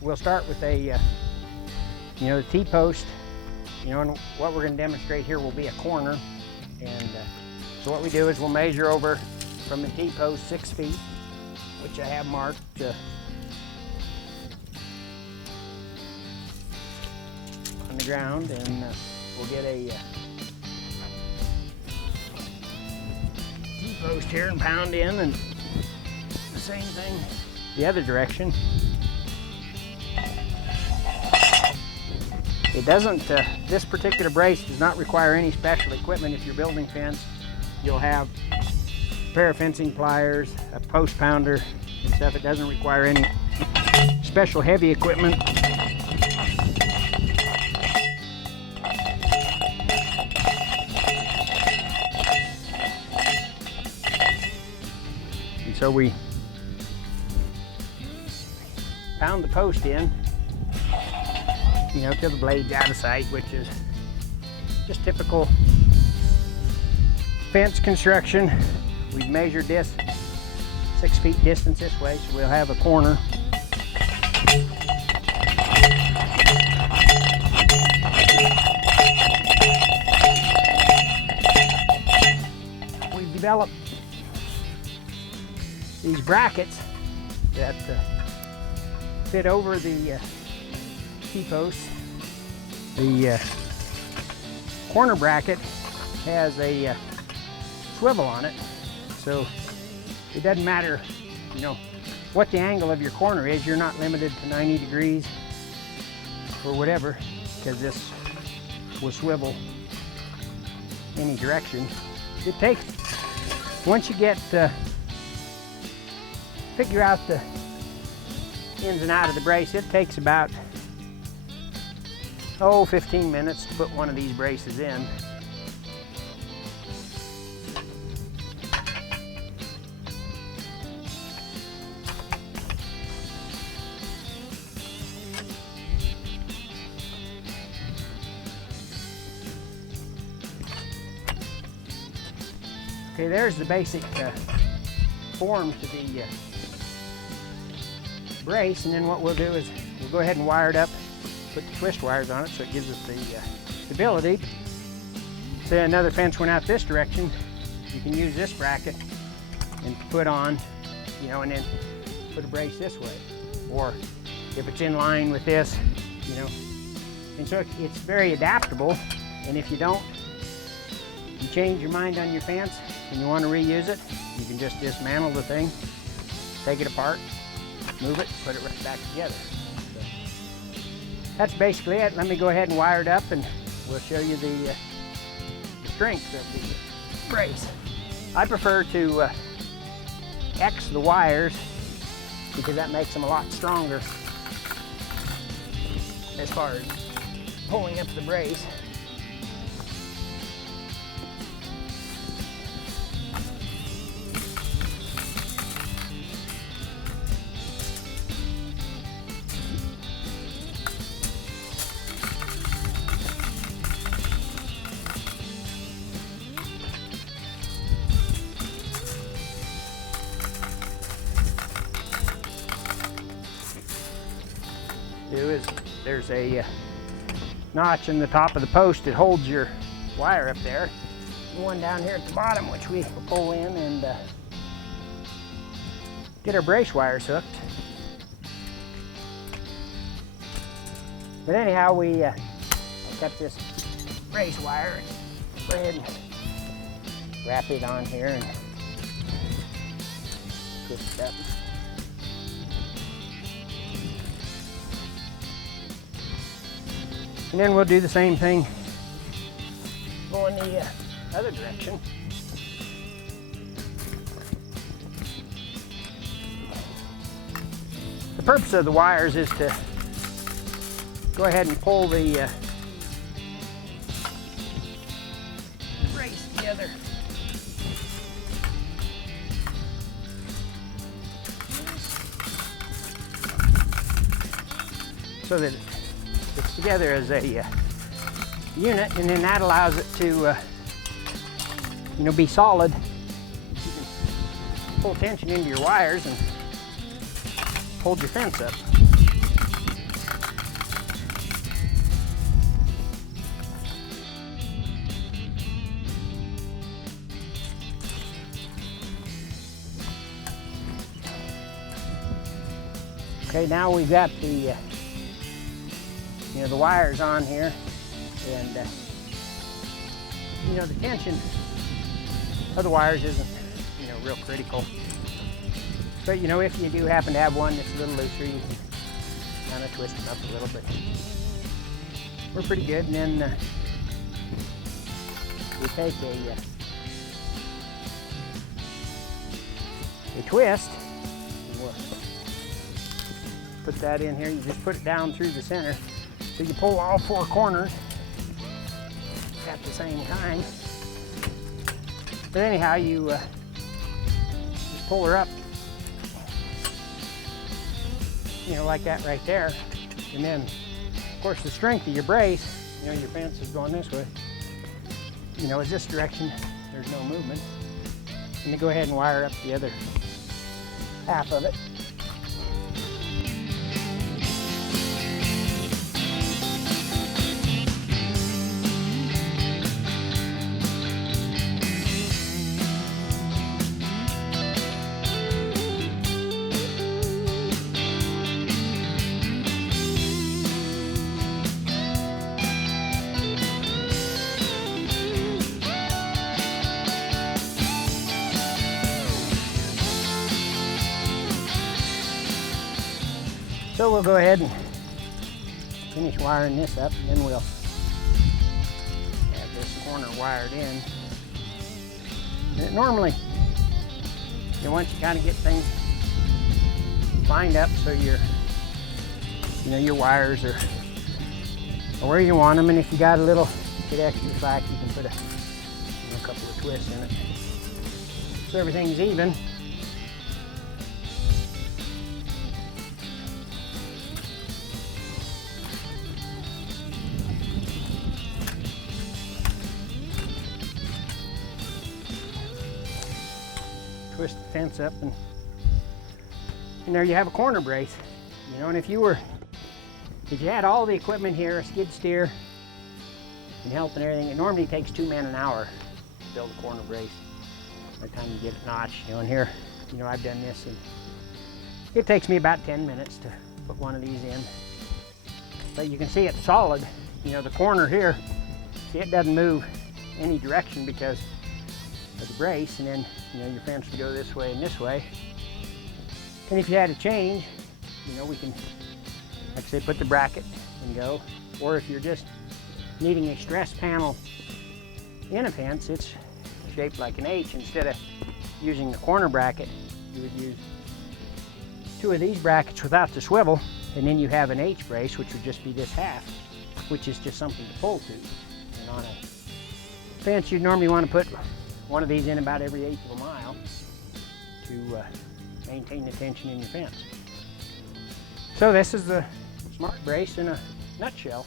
we'll start with a, the T-post, and what we're going to demonstrate here will be a corner. And so what we do is we'll measure over from the T-post 6 feet, which I have marked on the ground, and we'll get a T-post here and pound in, and the same thing the other direction. It doesn't, this particular brace does not require any special equipment. If you're building fence, you'll have a pair of fencing pliers, a post pounder and stuff. It doesn't require any special heavy equipment. And so we pound the post in, till the blade's out of sight, which is just typical fence construction. We've measured this 6 feet distance this way, so we'll have a corner. We've developed these brackets that fit over the T-post. The corner bracket has a swivel on it, so it doesn't matter, what the angle of your corner is. You're not limited to 90 degrees or whatever, because this will swivel any direction. It takes, once you get figure out the ins and out of the brace, it takes about 15 minutes to put one of these braces in. Okay, there's the basic form to the brace, and then what we'll do is we'll go ahead and wire it up, put the twist wires on it so it gives us the stability. Say another fence went out this direction, you can use this bracket and put on, and then put a brace this way. Or if it's in line with this, And so it's very adaptable, and if you change your mind on your fence and you want to reuse it, you can just dismantle the thing, take it apart, move it, put it right back together. So that's basically it. Let me go ahead and wire it up, and we'll show you the strength of the brace. I prefer to X the wires because that makes them a lot stronger as far as pulling up the brace. There's a notch in the top of the post that holds your wire up there. And one down here at the bottom, which we will pull in and get our brace wires hooked. But anyhow, we cut this brace wire and go ahead and wrap it on here and twist it up. And then we'll do the same thing going the other direction. The purpose of the wires is to go ahead and pull the brace together. So that it's together as a unit, and then that allows it to be solid. You can pull tension into your wires and hold your fence up. Okay, now we've got the the wires on here, and the tension of the wires isn't real critical. But if you do happen to have one that's a little looser, you can kind of twist them up a little bit. We're pretty good, and then we take a twist, and we'll put that in here. You just put it down through the center, so you pull all four corners at the same time. But anyhow, you just pull her up, like that right there. And then, of course, the strength of your brace, your fence is going this way, is this direction, there's no movement. And then go ahead and wire up the other half of it. So we'll go ahead and finish wiring this up, and then we'll have this corner wired in. And normally, once you kind of get things lined up so your wires are where you want them, and if you got a little bit extra slack, you can put a couple of twists in it so everything's even. Twist the fence up, and there you have a corner brace. And if you had all the equipment here, a skid steer and help and everything, it normally takes 2 men an hour to build a corner brace by the time you get it notched. And here, I've done this, and it takes me about 10 minutes to put one of these in. But you can see it's solid. The corner here, see, it doesn't move any direction because of the brace, and then your fence will go this way and this way. And if you had to change, we can, like I say, put the bracket and go. Or if you're just needing a stress panel in a fence, it's shaped like an H. Instead of using the corner bracket, you would use 2 of these brackets without the swivel, and then you have an H brace, which would just be this half, which is just something to pull to. And on a fence, you'd normally want to put one of these in about every 1/8 of a mile to maintain the tension in your fence. So this is the smart brace in a nutshell.